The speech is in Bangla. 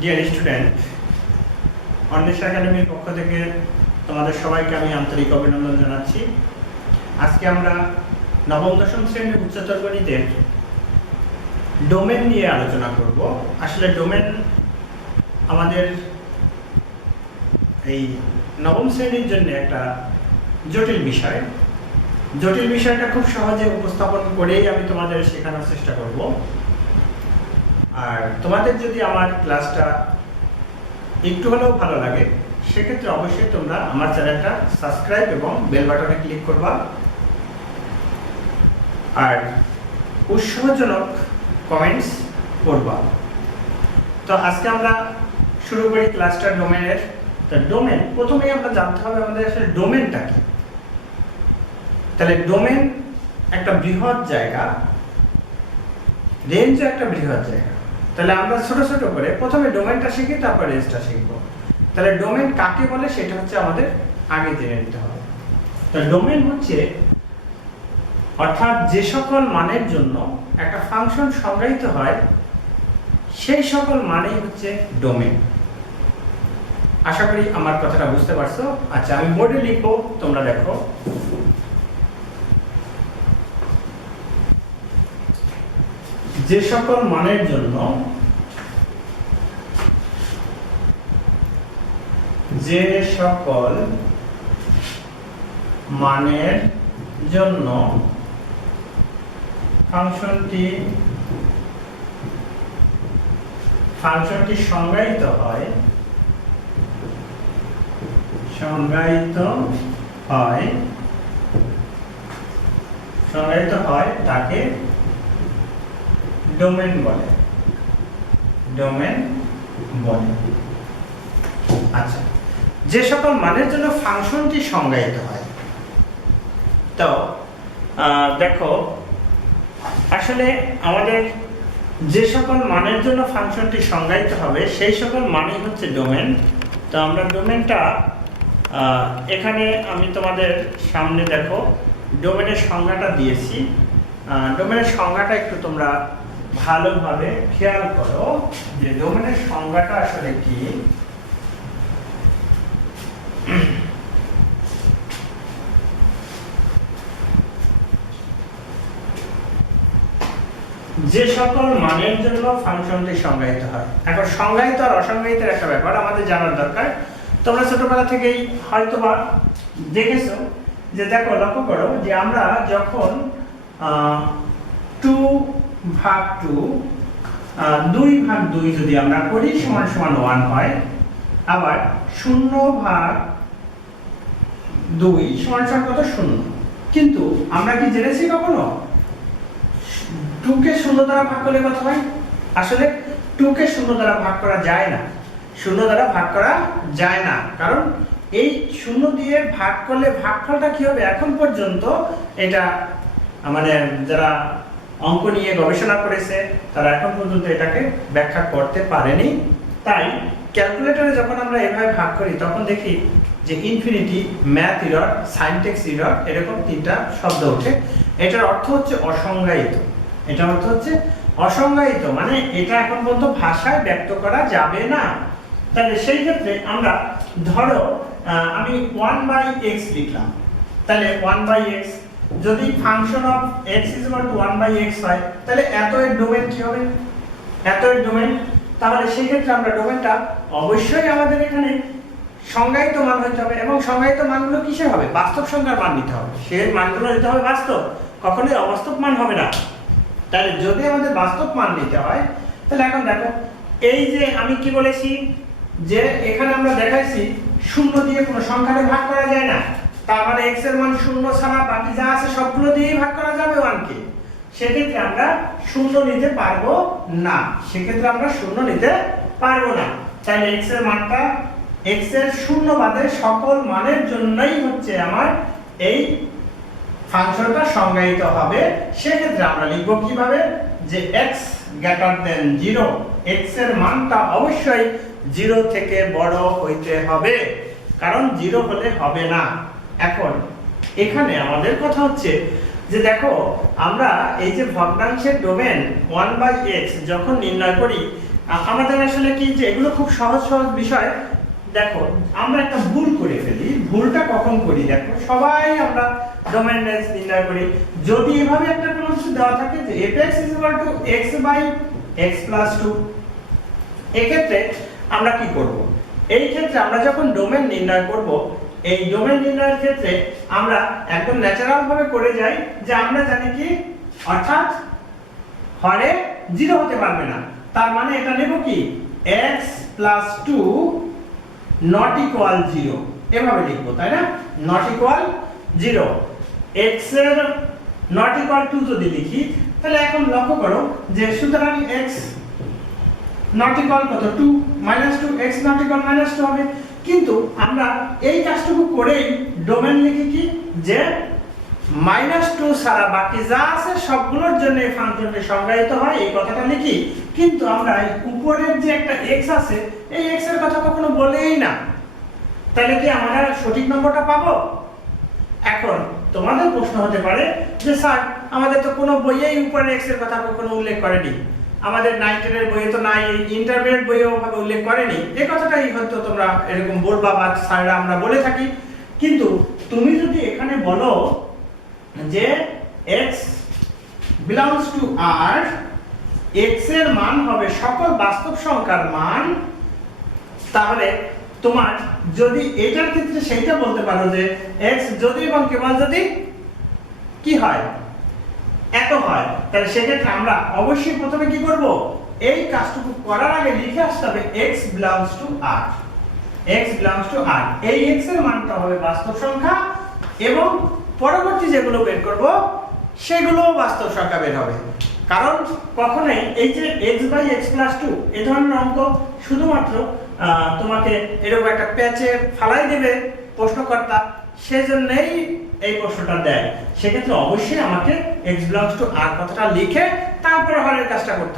ডিয়ার স্টুডেন্ট, অন্বেষা একাডেমির পক্ষ থেকে তোমাদের সবাইকে আমি আন্তরিক অভিনন্দন জানাচ্ছি। আজকে আমরা নবম দশম শ্রেণীর উচ্চতর গণিতের ডোমেন নিয়ে আলোচনা করব। আসলে ডোমেন আমাদের এই নবম শ্রেণীর জন্য একটা জটিল বিষয়। জটিল বিষয়টা খুব সহজে উপস্থাপন করেই আমি তোমাদের শেখানোর চেষ্টা করব। আর তোমাদের যদি আমার ক্লাসটা একটু হলেও ভালো লাগে, সেক্ষেত্রে অবশ্যই তোমরা আমার চ্যানেলটা সাবস্ক্রাইব এবং বেল বাটনে ক্লিক করবা আর উৎসাহজনক কমেন্টস করবা। তো আজকে আমরা শুরু করি ক্লাসটা ডোমেনের। তো ডোমেন, প্রথমেই আমরা জানতে হবে আমাদের আসলে ডোমেনটা কি। তাহলে ডোমেন একটা বৃহৎ জায়গা, রেঞ্জ একটা বৃহৎ জায়গা। তাহলে আমরা ছোট ছোট করে প্রথমে ডোমেনটা শিখি, তারপর রেঞ্জটা শিখব। তাহলে ডোমেন কাকে বলে সেটা হচ্ছে আমাদের আগে জেনে নিতে হবে। তো ডোমেন হচ্ছে অর্থাৎ যে সকল মানের জন্য একটা ফাংশন সংজ্ঞায়িত হয়, সেই সকল মানেই হচ্ছে ডোমেন। আশা করি আমার কথাটা বুঝতে পারছো। আচ্ছা, আমি বোর্ডে লিখবো, তোমরা দেখো। যে সকল মানের জন্য ফাংশনটি সংজ্ঞায়িত হয় তাকে ডোমেন বলে। আচ্ছা, যে সকল মানের জন্য ফাংশনটি সংজ্ঞায়িত হয়। তো দেখো, আসলে আমাদের যে সকল মানের জন্য ফাংশনটি সংজ্ঞায়িত হবে সেই সকল মানই হচ্ছে ডোমেন। তো আমরা ডোমেনটা এখানে আমি তোমাদের সামনে দেখো ডোমেনের সংজ্ঞাটা দিয়েছি। ডোমেনের সংজ্ঞাটা একটু তোমরা ভালোভাবে খেয়াল করো যে ডোমেনের সংজ্ঞাটা আসলে কি। যে সকল মানের জন্য ফাংশনটি সংজ্ঞায়িত হয়। এখন সংজ্ঞায়িত আর অসংজ্ঞায়িতের একটা ব্যাপার আমাদের জানার দরকার। তোমরা ছোটবেলা থেকেই হয়তোবা দেখেছো যে, দেখো লক্ষ্য করো যে আমরা যখন 2/2 যদি আমরা করি সমান সমান 1 হয়, আবার 0/2 সমান সমান কত? 0। কিন্তু আমরা কি জেনেছি কখনো 2 কে 0 দ্বারা ভাগ করলে কত হয়? আসলে 2 কে 0 দ্বারা ভাগ করা যায় না। 0 দ্বারা ভাগ করা যায় না, কারণ এই 0 দিয়ে ভাগ করলে ভাগফলটা কি হবে? এখন পর্যন্ত এটা মানে যারা অঙ্ক নিয়ে গবেষণা করেছে তারা এখন পর্যন্ত এটাকে ব্যাখ্যা করতে পারেনি। তাই ক্যালকুলেটরে যখন আমরা এভাবে ভাগ করি তখন দেখি যে ইনফিনিটি, ম্যাথ এরর, সাইনটেক্স এরর, এরকম 3টা শব্দ ওঠে। এটার অর্থ হচ্ছে অসংজ্ঞায়িত। এটার অর্থ হচ্ছে অসংজ্ঞায়িত, মানে এটা এখন পর্যন্ত ভাষায় ব্যক্ত করা যাবে না। তাহলে সেই ক্ষেত্রে আমরা ধরো আমি 1/x লিখলাম। তাহলে 1/x যদি ফাংশন অফ x = 1/x হয়, তাহলে এত এর ডোমেন কি হবে? এত এর ডোমেন। তাহলে সেই ক্ষেত্রে আমরা ডোমেনটা অবশ্যই আমাদের এখানে সংজ্ঞায়িত মান হতে হবে, এবং সংজ্ঞায়িত মানগুলো কিসের হবে? বাস্তব সংখ্যার মান নিতে হবে। সেই মানগুলো নিতে হবে বাস্তব, কখনোই অবাস্তব মান হবে না। তাহলে যদি আমাদের বাস্তব মান নিতে হয়, তাহলে এখন দেখো এই যে আমি কি বলেছি যে এখানে আমরা দেখাইছি 0 দিয়ে কোনো সংখ্যাকে ভাগ করা যায় না। তার মানে x এর মান 0 ছাড়া বাকি যা আছে সবগুলো দিয়েই ভাগ করা যাবে 1 কে। সেক্ষেত্রে আমরা 0 নিতে পারবো না। তাহলে x এর মানটা, x এর 0 বাদে সকল মানের জন্যই হচ্ছে আমার এই ফাংশনটা সংজ্ঞায়িত হবে। সেক্ষেত্রে আমরা লিখব কিভাবে? যে x > 0, x এর মানটা অবশ্যই 0 থেকে বড় হইতে হবে, কারণ 0 হলে হবে না। এখন এখানে আমাদের কথা হচ্ছে যে দেখো আমরা এই যে ভগ্নাংশের ডোমেন 1/x যখন নির্ণয় করি, আমাদের আসলে কি যে এগুলো খুব সহজ সহজ বিষয়। দেখো আমরা একটা ভুল করে ফেলি, ভুলটা কখন করি দেখো, সবাই আমরা ডোমেন রেঞ্জ নির্ণয় করি। যদি এভাবে একটা কোনো কিছু দেওয়া থাকে যে fx x/x + 2, এক্ষেত্রে আমরা কি করব, এই ক্ষেত্রে আমরা যখন ডোমেন নির্ণয় করব, এই ডোমেন নির্ণয়ের ক্ষেত্রে আমরা একদম ন্যাচারাল ভাবে করে যাই যে আমরা জানি কি, অর্থাৎ হরে 0 হতে পারবে না, তার মানে এটা নেব কি x + 2 not equal 0, এভাবে লিখবো তাই না, not equal 0। x এর not equal 2 যদি লিখি, তাহলে এখন লক্ষ্য করো যে সুতরাং x not equal কত 2 -2, x not equal -2 হবে। কিন্তু আমরা এই কাজটুকু করেই ডোমেন লিখি কি যে -2 ছাড়া বাকি যা আছে সবগুলোর জন্য এই ফাংশনটি সংজ্ঞায়িত হয়, এই কথাটা লিখি। কিন্তু আমরা এই উপরের যে একটা x আছে, এই x এর কথা কখনো বলেই না, তাহলে কি আমরা সঠিক নম্বরটা পাবো? এখন তোমাদের প্রশ্ন হতে পারে যে স্যার আমাদের তো কোনো বইয়েই উপরের x এর কথা কখনো উল্লেখ করেনি, আমাদের 9 10 এর বইয়ে তো নাই, ইন্টারমিডিয়েট বইয়েও ভাবে উল্লেখ করেনি, এই কথাটাই হয়তো তোমরা এরকম বলবা বা স্যাররা আমরা বলে থাকি। কিন্তু তুমি যদি এখানে বলো যে x belongs to R, x এর মান হবে সকল বাস্তব সংখ্যার মান, তাহলে তোমার যদি এটার ক্ষেত্রে সেইটা বলতে পারো যে x যদি এবং কেবল যদি কি হয়, এত হয়, তাহলে সেক্ষেত্রে আমরা অবশ্যই প্রথমে কি করব, এই কাজটুকু করার আগে লিখে আসতে হবে x belongs to R, x belongs to R, এই x এর মানটা হবে বাস্তব সংখ্যা এবং পরবর্তী যেগুলো বের করব সেগুলো বাস্তব সংখ্যা বের হবে। কারণ কখনোই এই যে x/x + 2 এই ধরনের অঙ্ক শুধুমাত্র তোমাকে এরকম একটা প্যাচে ফালাই দেবে প্রশ্নকর্তা, সেজন্যই এই প্রশ্নটা দেয়। সেক্ষেত্রে অবশ্যই আমাকে x belongs to R কথাটা লিখে তারপর হরের কাজটা করতে হবে।